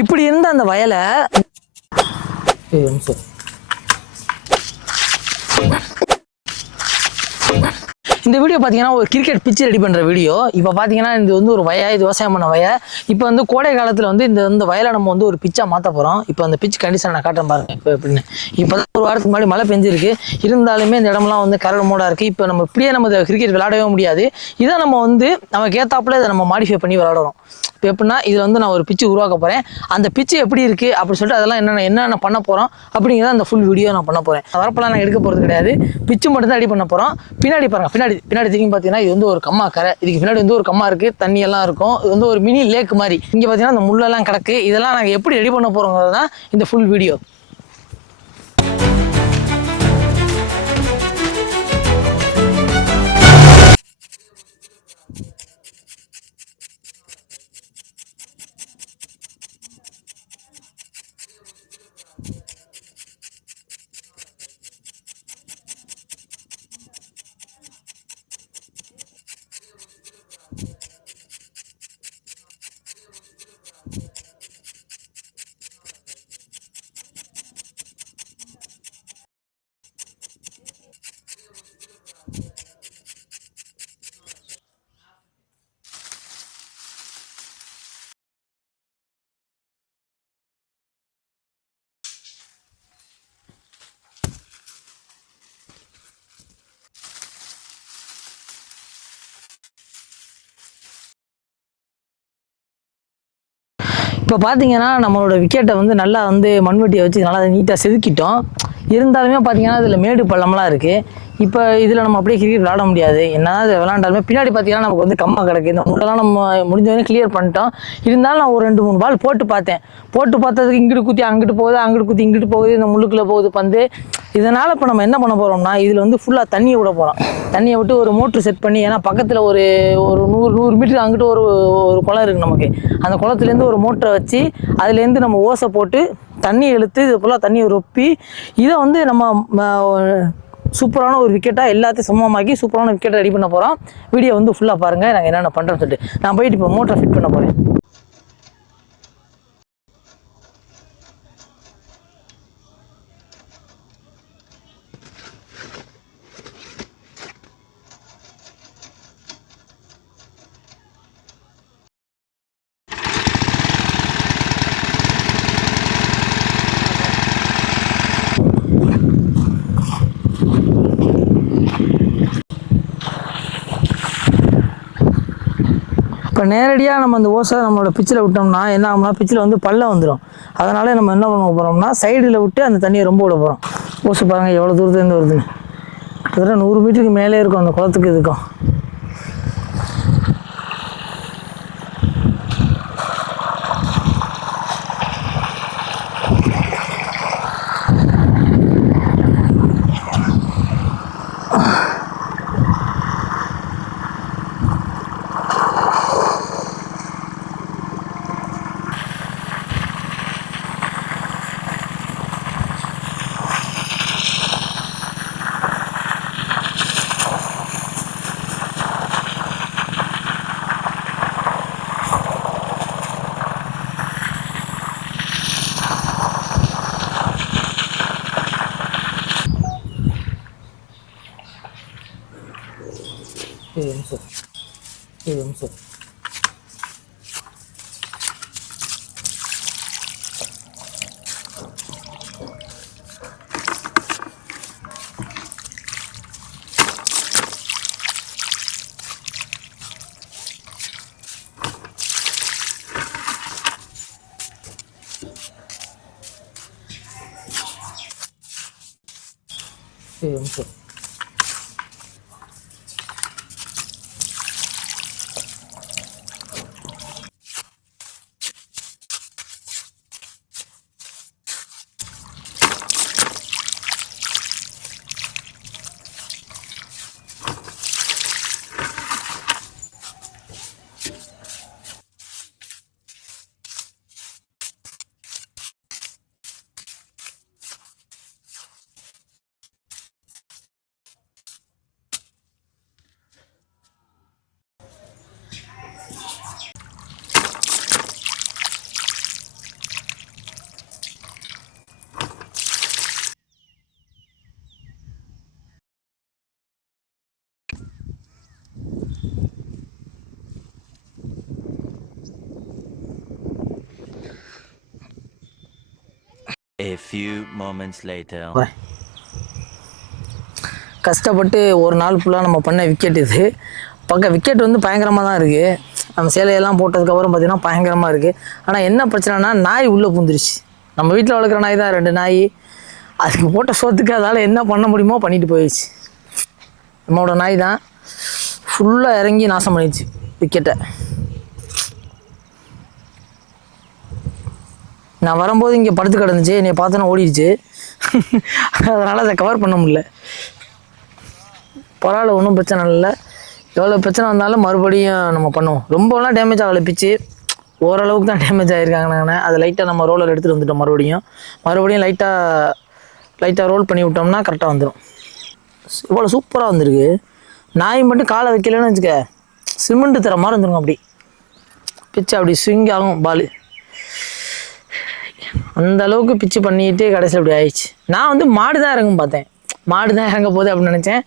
இப்படி இருந்த அந்த வயலை இந்த வீடியோ பார்த்தீங்கன்னா ஒரு கிரிக்கெட் பிச்சு ரெடி பண்ணுற வீடியோ. இப்போ பார்த்தீங்கன்னா இது வந்து ஒரு இது விவசாயம் பண்ண வய. இப்போ வந்து கோடை காலத்தில் வந்து இந்த வயலை நம்ம வந்து ஒரு பிச்சா மாற்ற போகிறோம். இப்போ அந்த பிச் கண்டிஷன் நான் காட்டுறேன் பாருங்க. இப்போ எப்படின்னு இப்போ தான் ஒரு வாரத்துக்கு முன்னாடி மழை பெஞ்சிருக்கு. இருந்தாலுமே இந்த இடம்லாம் வந்து கரடு மூடாக இருக்குது. இப்போ நம்ம இப்படியே நம்ம கிரிக்கெட் விளையாடவே முடியாது. இதை நம்ம வந்து நமக்கு ஏற்றாப்புல இதை நம்ம மாடிஃபை பண்ணி விளையாடுறோம். இப்போ எப்படின்னா இதில் வந்து நான் ஒரு பிச்சு உருவாக்க போகிறேன். அந்த பிச்சு எப்படி இருக்குது அப்படின்னு சொல்லிட்டு அதெல்லாம் என்னென்ன பண்ண போகிறோம் அப்படிங்கிறத அந்த ஃபுல் வீடியோ நான் பண்ண போகிறேன். வரப்பெல்லாம் நான் எடுக்க போகிறது கிடையாது. பிச்சு மட்டும் தான் ரெடி பண்ண போகிறோம். பின்னாடி பாருங்கள், பின்னாடி திரும்பி பார்த்தீங்கன்னா இது வந்து ஒரு கம்மா கரை. இதுக்கு பின்னாடி வந்து ஒரு கம்மா இருக்குது, தண்ணி எல்லாம் இருக்கும். இது வந்து ஒரு மினி லேக் மாதிரி. இங்கே பார்த்தீங்கன்னா இந்த முள்ளெல்லாம் கிடக்கு. இதெல்லாம் நாங்கள் எப்படி ரெடி பண்ண போகிறோங்கிறது தான் இந்த ஃபுல் வீடியோ. இப்போ பார்த்தீங்கன்னா நம்மளோட விக்கெட்டை வந்து நல்லா வந்து மண்வெட்டியை வச்சு நல்லா நீட்டாக செதுக்கிட்டோம். இருந்தாலுமே பார்த்தீங்கன்னா இதில் மேடு பள்ளம்லாம் இருக்குது. இப்போ இதில் நம்ம அப்படியே கிரிக்கெட் விளாட முடியாது. என்னதான் இது விளாண்டாலுமே பின்னாடி பார்த்தீங்கன்னா நமக்கு வந்து கம்மா கிடக்கு. இந்த முள்ளெல்லாம் நம்ம முடிஞ்சவரையும் கிளியர் பண்ணிட்டோம். இருந்தாலும் நான் ஒரு 2-3 பால் போட்டு பார்த்தேன். போட்டு பார்த்ததுக்கு இங்கிட்டு குத்தி அங்கிட்டு போகுது, அங்கிட்டு குத்தி இங்கிட்டு போகுது, இந்த முள்ளுக்குள்ளே போகுது பந்து. இதனால் இப்போ நம்ம என்ன பண்ண போகிறோம்னா இதில் வந்து ஃபுல்லாக தண்ணியை விட போகிறோம். தண்ணியை விட்டு ஒரு மோட்ரு செட் பண்ணி, ஏன்னா பக்கத்தில் ஒரு 100 மீட்டர் அங்கிட்டு ஒரு குளம் இருக்குது நமக்கு. அந்த குளத்துலேருந்து ஒரு மோட்டரை வச்சு அதுலேருந்து நம்ம ஓசை போட்டு தண்ணி இழுத்து இது ஃபுல்லாக தண்ணியை ரொப்பி இதை வந்து நம்ம சூப்பரான ஒரு விக்கெட்டாக எல்லாத்தையும் சமமாக்கி சூப்பரான விக்கெட்டை ரெடி பண்ண போகிறோம். வீடியோ வந்து ஃபுல்லாக பாருங்கள் நாங்கள் என்னென்ன பண்ணுறோன்னு சொல்லிட்டு. நான் போயிட்டு இப்போ மோட்டரை ஃபிட் பண்ண போகிறேன். இப்போ நேரடியாக நம்ம அந்த ஓசை நம்மளோட பிச்சில் விட்டோம்னா என்ன ஆகும்னா பிச்சில் வந்து பள்ளம் வந்துடும். அதனால் நம்ம என்ன பண்ண போகிறோம்னா சைடில் விட்டு அந்த தண்ணியை ரொம்ப விட போகிறோம். ஓசை பாருங்கள் எவ்வளோ தூரத்துலேருந்து வருதுன்னு. கிட்டத்தட்ட 100 மீட்டருக்கு மேலே இருக்கும் அந்த குளத்துக்கு இதுக்கும். சரி. A few moments later. கஷ்டப்பட்டு ஒரு நாள் ஃபுல்லாக நம்ம பண்ண விக்கெட் இது. விக்கெட் வந்து பயங்கரமாக தான் இருக்குது. நம்ம சேலையெல்லாம் போட்டதுக்கப்புறம் பார்த்திங்கன்னா பயங்கரமாக இருக்குது. ஆனால் என்ன பிரச்சனைனா நாய் உள்ளே பூந்துருச்சு. நம்ம வீட்டில் வளர்க்குற நாய் தான் 2 நாய். அதுக்கு போட்ட சோத்துக்கு அதால் என்ன பண்ண முடியுமோ பண்ணிட்டு போயிடுச்சு. நம்மளோட நாய் தான் ஃபுல்லாக இறங்கி நாசம் பண்ணிடுச்சு விக்கெட்டை. நான் வரும்போது இங்கே படுத்து கிடந்துச்சு, என்னை பார்த்தோன்னா ஓடிடுச்சு. அதனால் அதை கவர் பண்ண முடியல. பரவாயில்ல, ஒன்றும் பிரச்சனை இல்லை. எவ்வளோ பிரச்சனை வந்தாலும் மறுபடியும் நம்ம பண்ணுவோம். ரொம்பலாம் டேமேஜ் ஆகலை பிச்சு, ஓரளவுக்கு தான் டேமேஜ் ஆகிருக்காங்கண்ணே. அதை லைட்டாக நம்ம ரோலர் எடுத்துகிட்டு வந்துட்டோம். மறுபடியும் லைட்டாக ரோல் பண்ணி விட்டோம்னா கரெக்டாக வந்துடும். இவ்வளோ சூப்பராக வந்திருக்கு. நாய் மட்டும் காலை வைக்கலன்னு வச்சுக்க, சிமெண்ட் தர மாதிரி வந்துருங்க. அப்படி பிச்சு அப்படி ஸ்விங் ஆகும் பால். அந்த அளவுக்கு பிச்சு பண்ணிட்டு கடைசியில் அப்படி ஆயிடுச்சு. நான் வந்து மாடு தான் இறங்கும் பார்த்தேன், மாடு தான் இறங்க போகுது அப்படின்னு நினச்சேன்.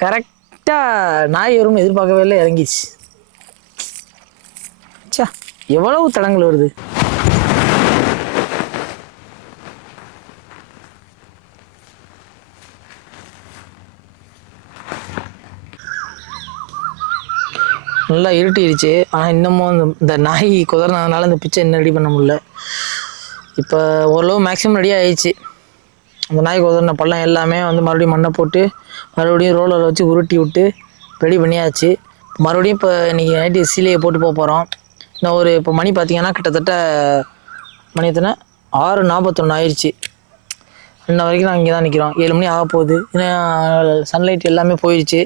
கரெக்டாக நாய் வரும்னு எதிர்பார்க்கவே இல்லை, இறங்கிடுச்சு. சா, எவ்வளவு தடங்கள் வருது. நல்லா இருட்டிடுச்சு. ஆனால் இன்னமும் இந்த நாய் குதறனதுனால இந்த பிச்சை இன்னும் ரெடி பண்ண முடியல. இப்போ ஓரளவு மேக்ஸிமம் ரெடி ஆகிடுச்சு. அந்த நாய் குதறின பள்ளம் எல்லாமே வந்து மறுபடியும் மண்ணை போட்டு மறுபடியும் ரோலரை வச்சு உருட்டி விட்டு ரெடி பண்ணியாச்சு. மறுபடியும் இப்போ இன்றைக்கி நைட்டு சீலையை போட்டு போக போகிறோம். இன்னும் ஒரு இப்போ மணி பார்த்திங்கன்னா கிட்டத்தட்ட மணி எத்தனை 6:41 ஆயிடுச்சு. இன்ன வரைக்கும் நான் இங்கே தான் நிற்கிறோம். 7 மணி ஆக போகுது. இன்னும் சன்லைட் எல்லாமே போயிடுச்சு.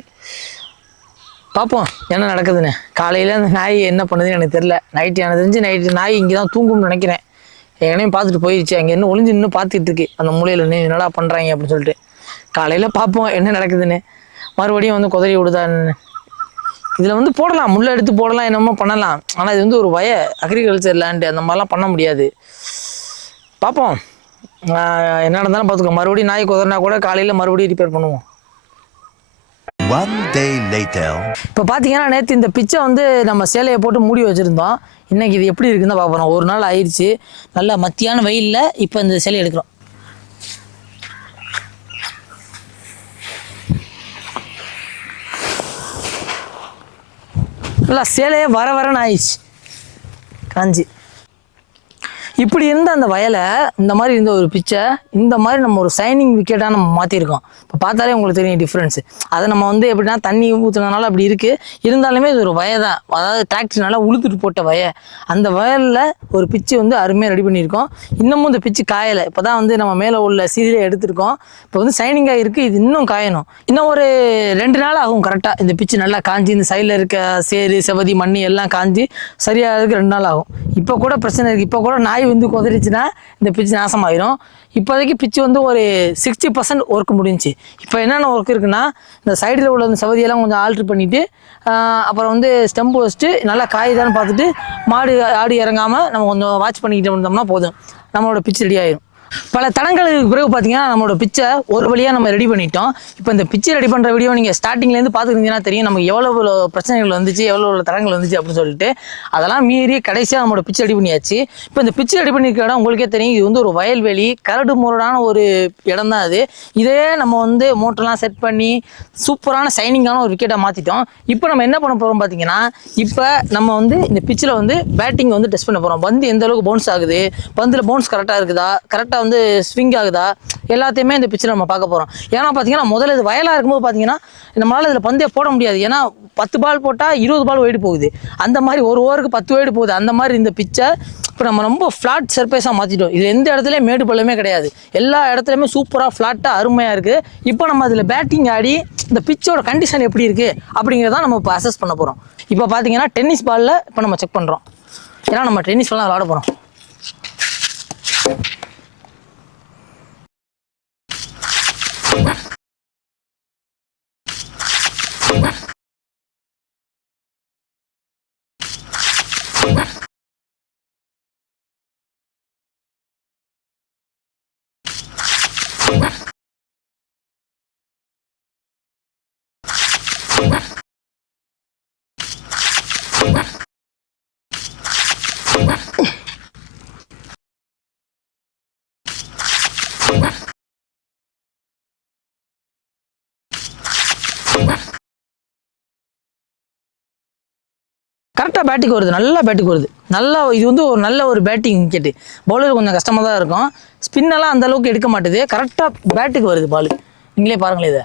பார்ப்போம் என்ன நடக்குதுன்னு. காலையில் அந்த நாய் என்ன பண்ணுதுன்னு எனக்கு தெரில. எனக்கு தெரிஞ்சு நாய் இங்கே தான் தூங்கும்னு நினைக்கிறேன். ஏற்கனவே பார்த்துட்டு போயிடுச்சு. அங்கே இன்னும் ஒளிஞ்சு இன்னும் பார்த்துட்டு இருக்கு அந்த மூலையில். என்னடா பண்ணுறாங்க அப்படின்னு சொல்லிட்டு. காலையில் பார்ப்போம் என்ன நடக்குதுன்னு. மறுபடியும் வந்து குதறி விடுதான்னு. இதில் வந்து போடலாம், முள்ளை எடுத்து போடலாம், என்னமோ பண்ணலாம். ஆனால் இது வந்து ஒரு அக்ரிகல்ச்சர் லேண்டு, அந்த மாதிரிலாம் பண்ண முடியாது. பார்ப்போம் என்ன நடந்தாலும் பார்த்துக்கோ. மறுபடியும் நாய் குதறினா கூட காலையில் மறுபடியும் ரிப்பேர் பண்ணுவோம். One day later. இப்போ பார்த்தீங்கன்னா நேற்று இந்த பிச்சை வந்து நம்ம சேலையை போட்டு மூடி வச்சுருந்தோம். இன்றைக்கி இது எப்படி இருக்குன்னு தான் பார்ப்போம். ஒரு நாள் ஆயிடுச்சு. நல்லா மத்தியான வெயிலில் இப்போ இந்த சேலையை எடுக்கிறோம். நல்லா சேலையே வரன்னு ஆயிடுச்சு, காஞ்சி. இப்படி இருந்த அந்த வயலை இந்த மாதிரி இருந்த ஒரு பிச்சை இந்த மாதிரி நம்ம ஒரு சைனிங் விக்கெட்டாக நம்ம மாற்றிருக்கோம். இப்போ பார்த்தாலே உங்களுக்கு தெரியும் டிஃப்ரென்ஸு. அதை நம்ம வந்து எப்படின்னா தண்ணி ஊற்றுனதுனால அப்படி இருக்குது. இருந்தாலுமே இது ஒரு வய தான், அதாவது டிராக்டர்னால உளுத்துட்டு போட்ட அந்த வயலில் ஒரு பிச்சு வந்து அருமையாக ரெடி பண்ணியிருக்கோம். இன்னமும் இந்த பிச்சு காயலை. இப்போ தான் வந்து நம்ம மேலே உள்ள சீரியை எடுத்துருக்கோம். இப்போ வந்து சைனிங்காக இருக்குது. இது இன்னும் காயணும். இன்னும் ஒரு 2 நாள் ஆகும் கரெக்டாக. இந்த பிச்சு நல்லா காஞ்சி இந்த சைடில் இருக்க சேரு செவதி மண்ணி எல்லாம் காஞ்சி சரியாகிறதுக்கு 2 நாள் ஆகும். இப்போ கூட பிரச்சனை இருக்குது. இப்போ கூட நாய் வந்து குதறிச்சுன்னா இந்த பிச்சு நாசமாயிரும். இப்போதைக்கு பிச்சு வந்து ஒரு 60% ஒர்க் முடிஞ்சு. இப்போ என்னென்ன ஒர்க் இருக்குன்னா, இந்த சைடில் உள்ள இந்த சவதியெல்லாம் கொஞ்சம் ஆல்ட்ரு பண்ணிவிட்டு அப்புறம் வந்து ஸ்டெம்பு வச்சுட்டு நல்லா காய்தான்னு பார்த்துட்டு மாடு ஆடி இறங்காமல் நம்ம கொஞ்சம் வாட்ச் பண்ணிக்கிட்டு வந்தோம்னா போதும், நம்மளோட பிச்சு ரெடி ஆயிரும். பல தடங்களுக்கு பிறகு பார்த்தீங்கன்னா நம்மளோட பிச்சை ஒரு வழியாக நம்ம ரெடி பண்ணிட்டோம். இப்போ இந்த பிச்சை ரெடி பண்ணுற வீடியோ நீங்கள் ஸ்டார்டிங்லேருந்து பார்த்துக்கிட்டீங்கன்னா தெரியும் நமக்கு எவ்வளோ பிரச்சனைகள் வந்துச்சு, எவ்வளோ தடங்கள் வந்துச்சு அப்படின்னு சொல்லிட்டு. அதெல்லாம் மீறி கடைசியாக நம்மளோட பிச்சை ரெடி பண்ணியாச்சு. இப்போ இந்த பிச்சை ரெடி பண்ணியிருக்க இடம் உங்களுக்கே தெரியும். இது வந்து ஒரு வயல்வெளி, கரடு முரடான ஒரு இடம் தான் அது. இதே நம்ம வந்து மோட்டர்லாம் செட் பண்ணி சூப்பரான சைனிங்கான ஒரு விக்கெட்டாக மாற்றிட்டோம். இப்போ நம்ம என்ன பண்ண போகிறோம் பார்த்தீங்கன்னா, இப்போ நம்ம வந்து இந்த பிச்சில் வந்து பேட்டிங் வந்து டெஸ்ட் பண்ண போகிறோம். பந்து எந்த அளவுக்கு பவுன்ஸ் ஆகுது, பந்தில் பவுன்ஸ் கரெக்டாக இருக்குதா, கரெக்டாக வந்து ஸ்விங் ஆகுதா, எல்லாத்தையுமே இந்த பிச்சில் நம்ம பார்க்க போகிறோம். ஏன்னா பார்த்தீங்கன்னா முதல்ல இது வயலாக இருக்கும்போது பார்த்தீங்கன்னா நம்மளால் இதில் பந்தே போட முடியாது. ஏன்னா 10 பால் போட்டால் 20 பால் வைடு போகுது. அந்த மாதிரி ஒரு ஓவருக்கு 10 வைடு போகுது. அந்த மாதிரி இந்த பிச்சை இப்போ நம்ம ரொம்ப ஃப்ளாட் சர்ஃபேஸாக மாற்றிட்டோம். இது எந்த இடத்துலையும் மேடு பள்ளமே கிடையாது. எல்லா இடத்துலையுமே சூப்பராக ஃப்ளாட்டாக அருமையாக இருக்குது. இப்போ நம்ம அதில் பேட்டிங் ஆடி இந்த பிச்சோட கண்டிஷன் எப்படி இருக்குது அப்படிங்கிறத நம்ம இப்போ அசஸ் பண்ண போகிறோம். இப்போ பார்த்தீங்கன்னா டென்னிஸ் பாலில் இப்போ நம்ம செக் பண்ணுறோம். ஏன்னா நம்ம டென்னிஸ் பால்லாம் விளாட போகிறோம். கரெக்டாக பேட்டுக்கு வருது, நல்லா பேட்டுக்கு வருது. நல்லா இது வந்து ஒரு நல்ல ஒரு பேட்டிங் விக்கெட்டு. பவுலர் கொஞ்சம் கஷ்டமாக தான் இருக்கும். ஸ்பின்னெல்லாம் அந்த அளவுக்கு எடுக்க மாட்டுது. கரெக்டாக பேட்டுக்கு வருது பால். நீங்களே பாருங்களேன் இதை.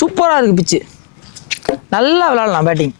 சூப்பராக இருக்குது பிச்சு. நல்லா விளாட்லாம் பேட்டிங்.